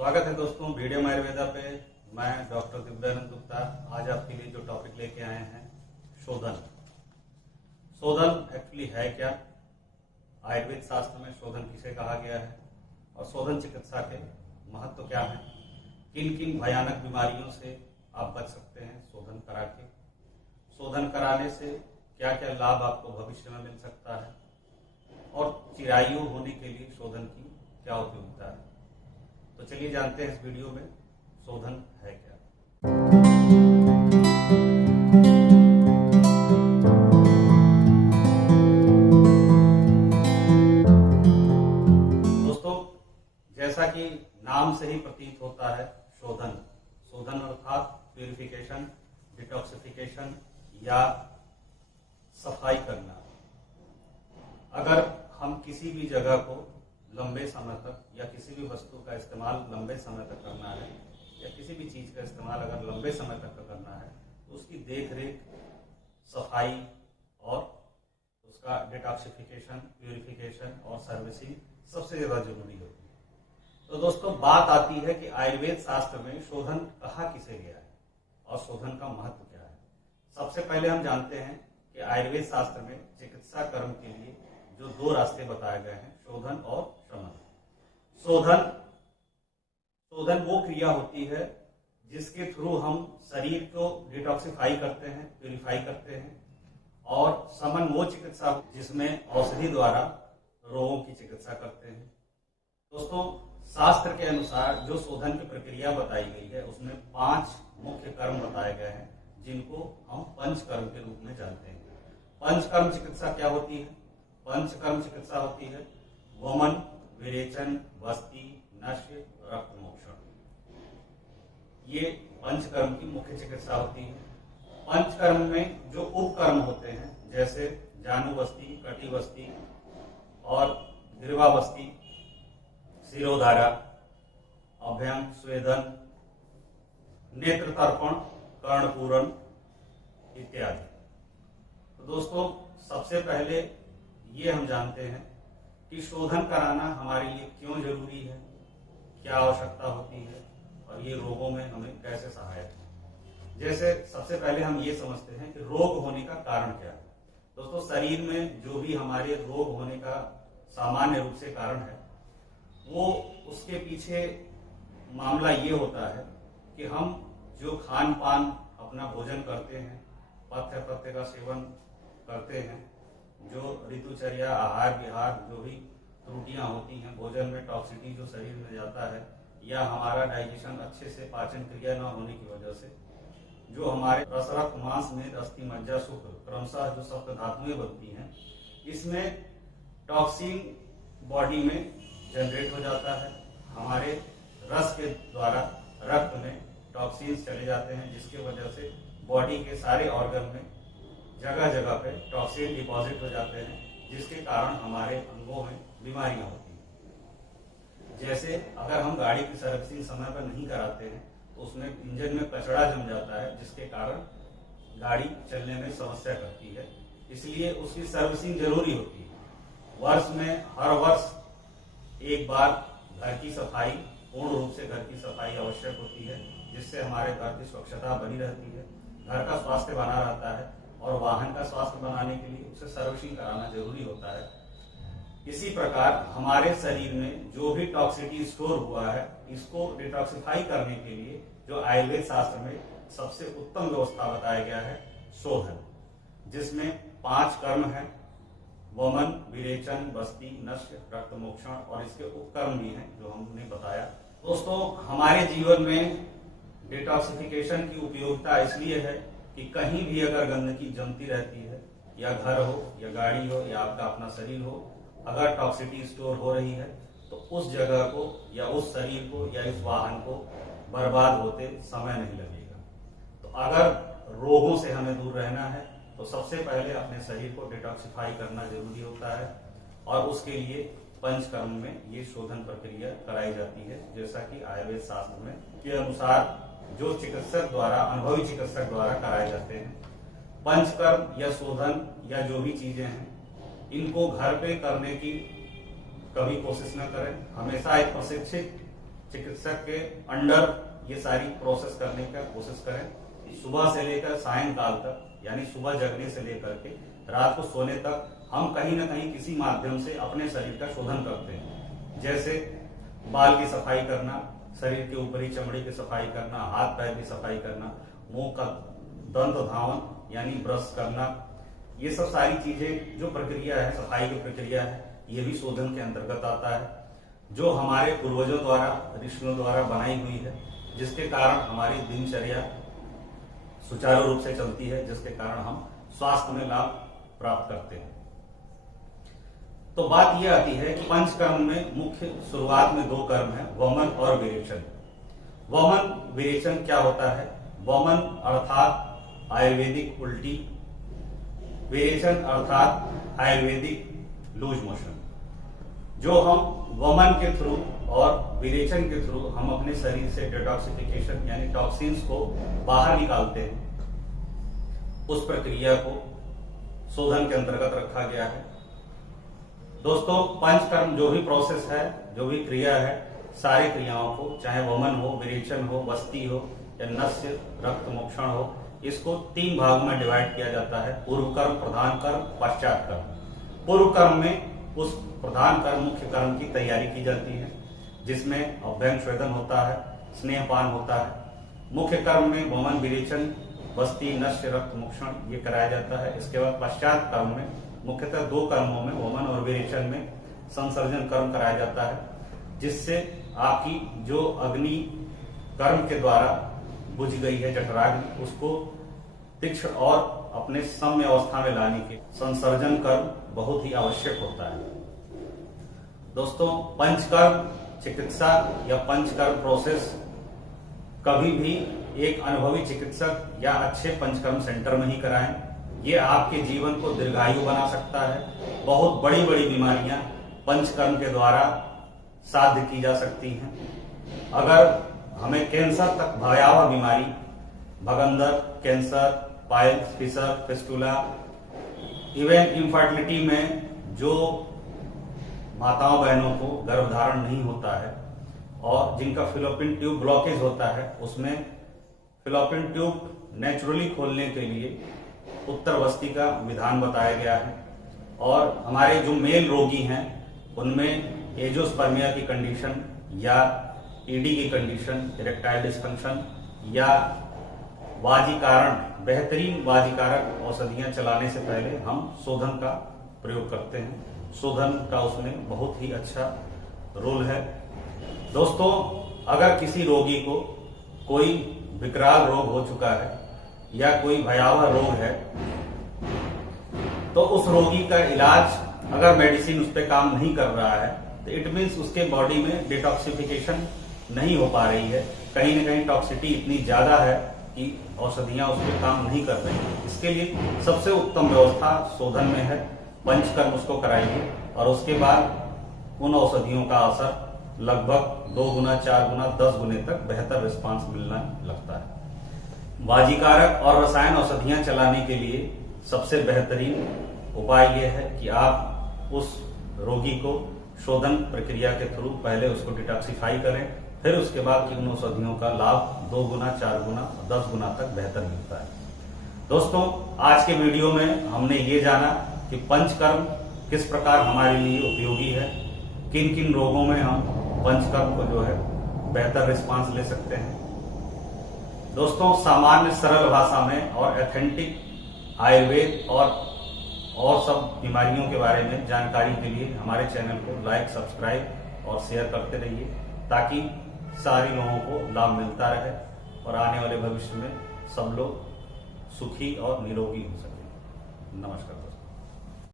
स्वागत है दोस्तों वीडियो आयुर्वेदा पे। मैं डॉक्टर दिव्यानंद गुप्ता आज आपके लिए जो टॉपिक लेके आए हैं शोधन। शोधन एक्चुअली है क्या, आयुर्वेद शास्त्र में शोधन किसे कहा गया है और शोधन चिकित्सा के महत्व क्या है, किन किन भयानक बीमारियों से आप बच सकते हैं शोधन करा के, शोधन कराने से क्या क्या लाभ आपको भविष्य में मिल सकता है और चिरायु होने के लिए शोधन की क्या उपयोगिता है। तो चलिए जानते हैं इस वीडियो में शोधन है क्या। दोस्तों, जैसा कि नाम से ही प्रतीत होता है शोधन, शोधन अर्थात प्यूरिफिकेशन, डिटॉक्सिफिकेशन या सफाई करना। अगर हम किसी भी जगह को लंबे समय तक या किसी भी वस्तु का इस्तेमाल लंबे समय तक करना है या किसी भी चीज का इस्तेमाल अगर लंबे समय तक करना है तो उसकी देख रेख, सफाई और उसका डिटॉक्सिफिकेशन, प्यूरिफिकेशन और सर्विसिंग सबसे ज्यादा जरूरी होती है। तो दोस्तों, बात आती है कि आयुर्वेद शास्त्र में शोधन कहा किसे गया है और शोधन का महत्व क्या है। सबसे पहले हम जानते हैं कि आयुर्वेद शास्त्र में चिकित्सा कर्म के लिए जो दो रास्ते बताए गए हैं, शोधन और शमन। शोधन वो क्रिया होती है जिसके थ्रू हम शरीर को डिटॉक्सिफाई करते हैं, प्यूरिफाई करते हैं, और शमन वो चिकित्सा जिसमें औषधि द्वारा रोगों की चिकित्सा करते हैं। दोस्तों, शास्त्र के अनुसार जो शोधन की प्रक्रिया बताई गई है उसमें 5 मुख्य कर्म बताए गए हैं जिनको हम पंचकर्म के रूप में जानते हैं। पंचकर्म चिकित्सा क्या होती है? पंचकर्म चिकित्सा होती है वमन, विरेचन, बस्ती, नश्य, रक्त मोक्षण। ये पंचकर्म की मुख्य चिकित्सा होती है। पंचकर्म में जो उपकर्म होते हैं जैसे जानुबस्ती, कटिबस्ती और ग्रीवाबस्ती, शिरोधारा, अभ्यंग, स्वेदन, नेत्र तर्पण, कर्णपूरण इत्यादि। तो दोस्तों, सबसे पहले ये हम जानते हैं कि शोधन कराना हमारे लिए क्यों जरूरी है, क्या आवश्यकता होती है और ये रोगों में हमें कैसे सहायक है। जैसे सबसे पहले हम ये समझते हैं कि रोग होने का कारण क्या है। दोस्तों, शरीर में जो भी हमारे रोग होने का सामान्य रूप से कारण है वो उसके पीछे मामला ये होता है कि हम जो खान पान अपना भोजन करते हैं, पथ्य पथ्य का सेवन करते हैं, जो ऋतुचर्या, आहार विहार, जो भी त्रुटियां होती हैं भोजन में, टॉक्सिटी जो शरीर में जाता है, या हमारा डाइजेशन अच्छे से, पाचन क्रिया न होने की वजह से जो हमारे रसरक्त, मांस, मेद, अस्थि, मज्जा, शुक्र क्रमशः जो सप्त धातुएं बनती हैं, इसमें टॉक्सिन बॉडी में जनरेट हो जाता है। हमारे रस के द्वारा रक्त में टॉक्सिन्स चले जाते हैं जिसके वजह से बॉडी के सारे ऑर्गन में जगह जगह पे टॉक्सिन डिपॉजिट हो जाते हैं जिसके कारण हमारे अंगों में बीमारियां होती हैं। जैसे अगर हम गाड़ी की सर्विसिंग समय पर नहीं कराते हैं तो उसमें इंजन में कचरा जम जाता है जिसके कारण गाड़ी चलने में समस्या करती है, इसलिए उसकी सर्विसिंग जरूरी होती है। वर्ष में हर वर्ष एक बार घर की सफाई, पूर्ण रूप से घर की सफाई आवश्यक होती है जिससे हमारे घर की स्वच्छता बनी रहती है, घर का स्वास्थ्य बना रहता है और वाहन का स्वास्थ्य बनाने के लिए उसे सर्विसिंग कराना जरूरी होता है। इसी प्रकार हमारे शरीर में जो भी टॉक्सिटी स्टोर हुआ है इसको डिटॉक्सिफाई करने के लिए जो आयुर्वेद शास्त्र में सबसे उत्तम व्यवस्था बताया गया है शोधन, जिसमें 5 कर्म है, वमन, विरेचन, बस्ती, नश्य, रक्त मोक्षण, और इसके उपकर्म भी हैं जो हमने बताया। दोस्तों, हमारे जीवन में डिटॉक्सिफिकेशन की उपयोगिता इसलिए है कि कहीं भी अगर गंदगी जमती रहती है, या घर हो या गाड़ी हो या आपका अपना शरीर हो, अगर टॉक्सिटी स्टोर हो रही है तो उस जगह को या उस शरीर को या इस वाहन को बर्बाद होते समय नहीं लगेगा। तो अगर रोगों से हमें दूर रहना है तो सबसे पहले अपने शरीर को डिटॉक्सिफाई करना जरूरी होता है और उसके लिए पंचकर्म में ये शोधन प्रक्रिया कराई जाती है, जैसा कि आयुर्वेद शास्त्र में के अनुसार जो चिकित्सक द्वारा, अनुभवी चिकित्सक द्वारा कराए जाते हैं। पंचकर्म या शोधन या जो भी चीजें हैं इनको घर पे करने की कभी कोशिश न करें। हमेशा एक प्रशिक्षित चिकित्सक के अंडर ये सारी प्रोसेस करने का कोशिश करें। सुबह से लेकर सायंकाल तक, यानी सुबह जगने से लेकर के रात को सोने तक हम कहीं ना कहीं किसी माध्यम से अपने शरीर का शोधन करते हैं। जैसे बाल की सफाई करना, शरीर के ऊपरी चमड़ी की सफाई करना, हाथ पैर की सफाई करना, मुंह का दंत धावन यानी ब्रश करना, ये सब सारी चीजें जो प्रक्रिया है, सफाई की प्रक्रिया है, ये भी शोधन के अंतर्गत आता है, जो हमारे पूर्वजों द्वारा, ऋषियों द्वारा बनाई हुई है, जिसके कारण हमारी दिनचर्या सुचारू रूप से चलती है, जिसके कारण हम स्वास्थ्य में लाभ प्राप्त करते हैं। तो बात यह आती है कि पंचकर्म में मुख्य शुरुआत में 2 कर्म है, वमन और विरेचन। वमन विरेचन क्या होता है? वमन अर्थात आयुर्वेदिक उल्टी, विरेचन अर्थात आयुर्वेदिक लूज मोशन। जो हम वमन के थ्रू और विरेचन के थ्रू हम अपने शरीर से डिटॉक्सिफिकेशन यानी टॉक्सिन्स को बाहर निकालते हैं, उस प्रक्रिया को शोधन के अंतर्गत रखा गया है। दोस्तों, पंचकर्म जो भी प्रोसेस है, जो भी क्रिया है, सारी क्रियाओं को, चाहे वमन हो, विरेचन हो, वस्ती हो या नस्य रक्त मोक्षण हो, इसको 3 भागों में डिवाइड किया जाता है: पूर्व कर्म, प्रधान कर्म, पश्चात कर्म। पूर्व कर्म में उस प्रधान कर्म, मुख्य कर्म की तैयारी की जाती है, जिसमें अभ्यंग स्वेदन होता है, स्नेहपान होता है। मुख्य कर्म में वमन, विरेचन, वस्ती, नस्य रक्त मोक्षण ये कराया जाता है। इसके बाद पश्चात कर्म में मुख्यतः 2 कर्मों में, वमन और विरेचन में संसर्जन कर्म कराया जाता है, जिससे आपकी जो अग्नि कर्म के द्वारा बुझ गई है जठराग्नि, उसको तीक्ष्ण और अपने सम्य अवस्था में लाने के संसर्जन कर्म बहुत ही आवश्यक होता है। दोस्तों, पंचकर्म चिकित्सा या पंचकर्म प्रोसेस कभी भी एक अनुभवी चिकित्सक या अच्छे पंचकर्म सेंटर में ही कराएं। ये आपके जीवन को दीर्घायु बना सकता है। बहुत बड़ी बड़ी बीमारियां पंचकर्म के द्वारा साध्य की जा सकती हैं। अगर हमें कैंसर तक भयावह बीमारी, भगंदर, cancer, piles, fissure, fistula, even infertility में जो माताओं बहनों को गर्भधारण नहीं होता है और जिनका फिलोपियन ट्यूब ब्लॉकेज होता है, उसमें फिलोपियन ट्यूब नेचुरली खोलने के लिए उत्तरवस्ती का विधान बताया गया है। और हमारे जो मेल रोगी हैं उनमें एजोस्पर्मिया की कंडीशन या ईडी की कंडीशन, इरेक्टाइल डिस्फंक्शन या वाजीकारण, बेहतरीन वाजीकारक औषधियां चलाने से पहले हम शोधन का प्रयोग करते हैं। शोधन का उसमें बहुत ही अच्छा रोल है। दोस्तों, अगर किसी रोगी को कोई विकराल रोग हो चुका है या कोई भयावह रोग है, तो उस रोगी का इलाज अगर मेडिसिन उस पर काम नहीं कर रहा है, तो इट मीन्स उसके बॉडी में डिटॉक्सिफिकेशन नहीं हो पा रही है। कहीं ना कहीं टॉक्सिटी इतनी ज्यादा है कि औषधियां उस पर काम नहीं कर रही है। इसके लिए सबसे उत्तम व्यवस्था शोधन में है। पंचकर्म उसको कराइए और उसके बाद उन औषधियों का असर लगभग 2 गुना, 4 गुना, 10 गुने तक बेहतर रिस्पांस मिलने लगता है। वाजीकारक और रसायन औषधियां चलाने के लिए सबसे बेहतरीन उपाय यह है कि आप उस रोगी को शोधन प्रक्रिया के थ्रू पहले उसको डिटॉक्सिफाई करें, फिर उसके बाद की उन औषधियों का लाभ 2 गुना, 4 गुना, 10 गुना तक बेहतर मिलता है। दोस्तों, आज के वीडियो में हमने ये जाना कि पंचकर्म किस प्रकार हमारे लिए उपयोगी है, किन किन रोगों में हम पंचकर्म को जो है बेहतर रिस्पांस ले सकते हैं। दोस्तों, सामान्य सरल भाषा में और ऑथेंटिक आयुर्वेद और सब बीमारियों के बारे में जानकारी के लिए हमारे चैनल को लाइक, सब्सक्राइब और शेयर करते रहिए, ताकि सारे लोगों को लाभ मिलता रहे और आने वाले भविष्य में सब लोग सुखी और निरोगी हो सके। नमस्कार दोस्तों।